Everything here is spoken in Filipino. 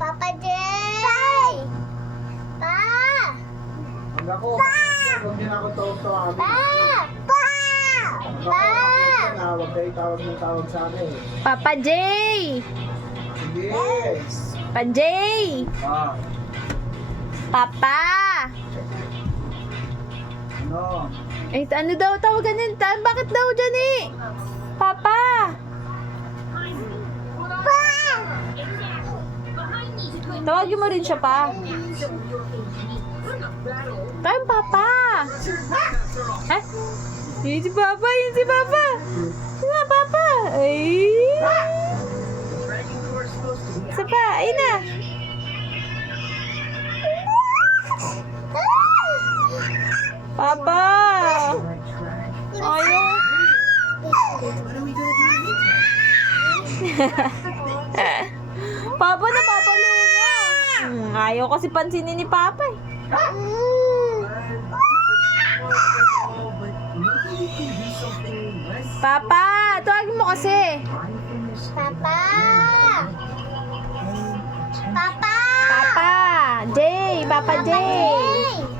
Papa Jay! Pa! Huwag ako. Huwag din ako tawag-tawag. Pa! Pa! Pa! Huwag kayo tawag ng tawag sa akin. Papa Jay! Sige. Papa Jay! Ah, Papa! ano? Eh, ano daw tawagan yun? Bakit daw dyan eh? Papa! Pa! Tawagin mo rin siya pa. Tawagin Papa! Ha? Yun si Papa! Yun si Papa! Yun na, Papa! Ay! Isa pa! Ayun na! Papa! Ayaw! Papa, napapalo na! Ayaw kasi pansinin ni Papa eh. Papa! Tawagin mo kasi! Papa! Papa! Papa! Jay! Papa Jay!